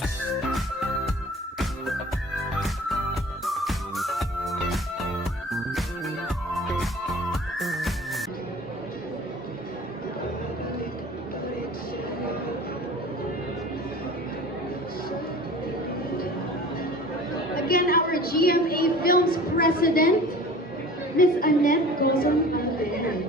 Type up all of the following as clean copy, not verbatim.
Again, our GMA Films President, Miss Annette Gozon Alvarez.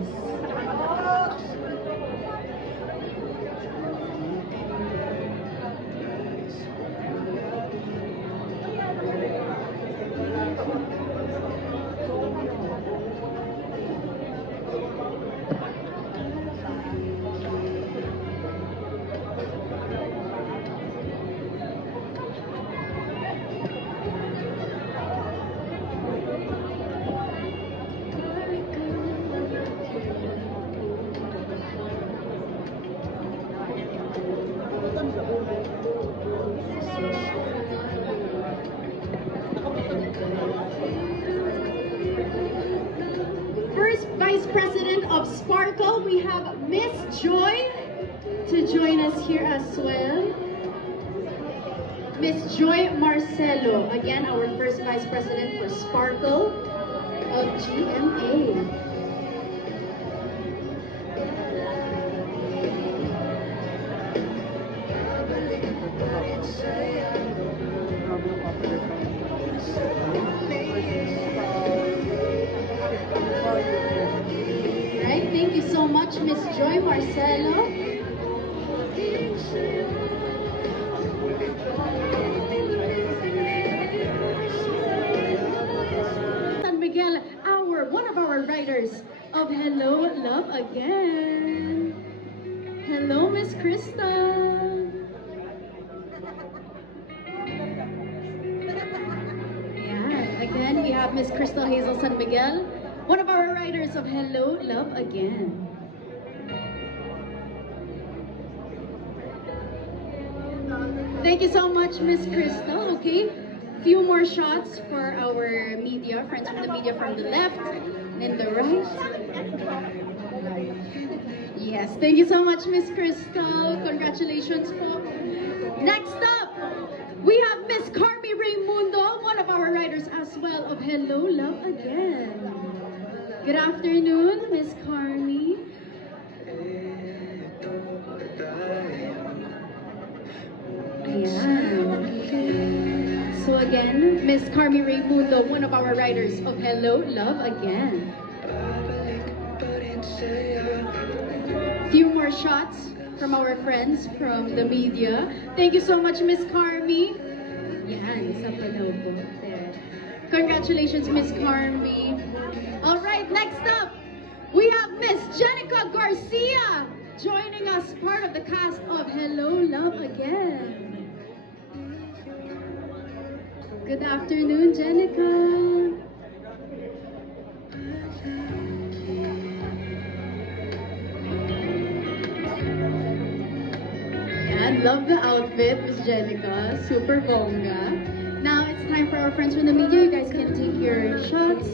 First Vice President of Sparkle, we have Miss Joy to join us here as well. Miss Joy Marcelo, again our first Vice President for Sparkle of GMA. Right, thank you so much, Miss Joy Marcelo. San Miguel, one of our writers of Hello, Love Again. Hello, Miss Crystal. Yeah, again, we have Miss Crystal Hazel San Miguel, one of our writers of Hello, Love Again. Thank you so much, Miss Crystal. Okay, few more shots for our media, friends from the media from the left and the right. Yes, thank you so much, Miss Crystal. Congratulations po. Next up, we have Miss Carmi Raimundo, one of our writers as well of Hello, Love Again. Good afternoon, Miss Carmi. Ayan. So again, Miss Carmi Raimundo, one of our writers of Hello, Love Again. Few more shots from our friends from the media. Thank you so much, Miss Carmi. Yan, isa pa daw po. There. Congratulations, Miss Carmi. All right, next up, we have Miss Jenica Garcia joining us, part of the cast of Hello, Love Again. Good afternoon, Jenica. And love the outfit, Miss Jenica. Super bongga. Now it's time for our friends from the media. You guys can take your shots.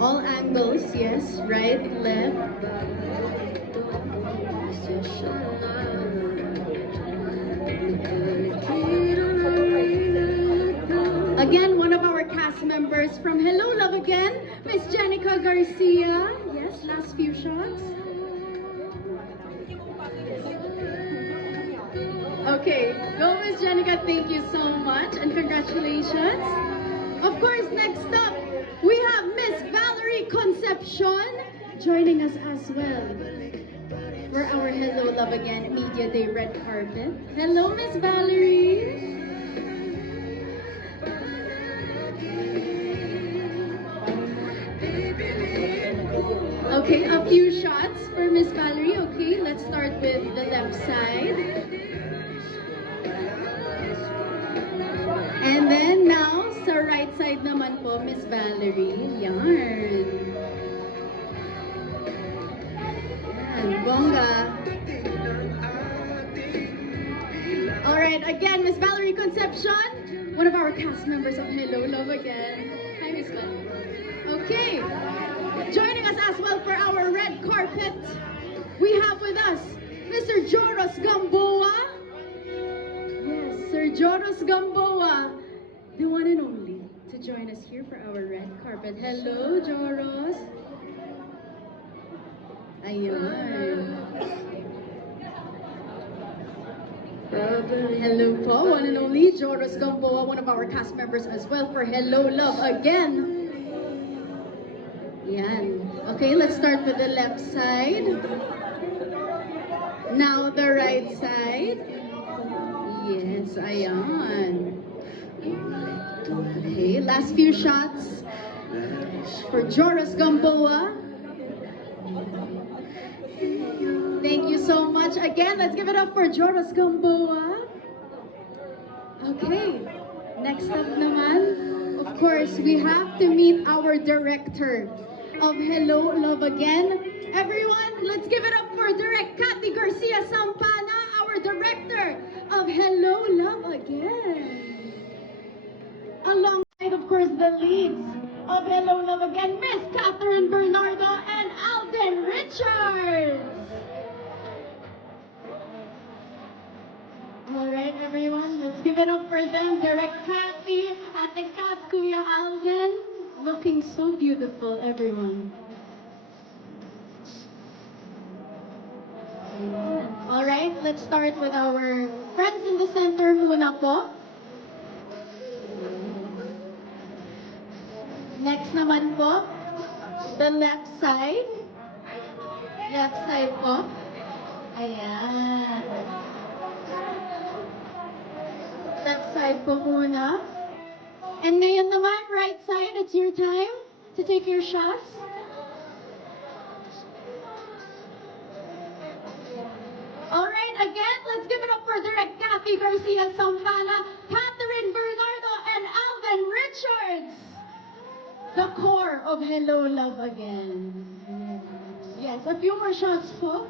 All angles, yes. Right, left. Again, one of our cast members from Hello, Love Again, Miss Jenica Garcia. Yes, last few shots. Okay, go Miss Jenica, thank you so much and congratulations. Of course, next up, we have Miss Valerie Concepcion joining us as well for our Hello, Love Again Media Day red carpet. Hello, Miss Valerie. Okay, a few shots for Miss Valerie. Okay, let's start with the left side. And then now, sa right side naman po, Miss Valerie. Yarn. Yan, bongga. Alright, again, Miss Valerie Concepcion, one of our cast members of Hello, Love Again. Hi, Miss Valerie. Okay. Joining us as well for our red carpet, we have with us Mr. Joros Gamboa. Joros Gamboa, the one and only, to join us here for our red carpet. Hello, Joros. Ayan. Hello po, one and only Joros Gamboa, one of our cast members as well for Hello Love Again. Yan. Okay, let's start with the left side. Now the right side. Yes, ayan. Okay, last few shots for Joros Gamboa. Thank you so much. Again, let's give it up for Joros Gamboa. Okay, next up naman, of course, we have to meet our director of Hello Love Again. Everyone, let's give it up for Direct Cathy Garcia Sampana, our director of Hello Love Again. Alongside, of course, the leads of Hello Love Again, Miss Catherine Bernardo and Alden Richards. Alright, everyone, let's give it up for them. Direct Cathy, Ate Kat, Kuya Alden. Looking so beautiful, everyone. Alright, let's start with our friends in the center muna po. Next naman po, the left side. Left side po. Ayan. Left side po muna. And ngayon naman, right side, it's your time to take your shots. Alright, again, let's give it up for Direct Cathy Garcia Sampana, Catherine Bernardo, and Alden Richards. The core of Hello Love Again. Yes, a few more shots po.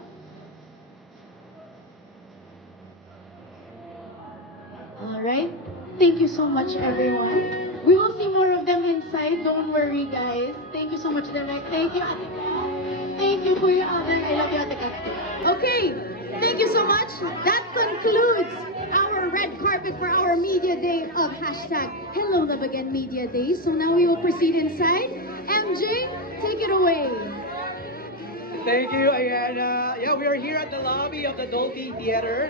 Alright, thank you so much, everyone. We will see more of them inside, don't worry, guys. Thank you so much, Direct. Thank you, Ate Kat. Thank you, Kuya Alden. I love you, Ate Kat. Okay, thank you so much. That concludes our red carpet for our media day of hashtag Hello Love Again Media Day. So now we will proceed inside. MJ, take it away. Thank you, ayan. Yeah, we are here at the lobby of the Dolby Theater.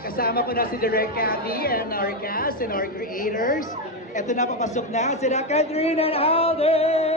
Kasama ko na si Direct Cathy and our cast and our creators. Ito na, papasok na sila Catherine and Alden!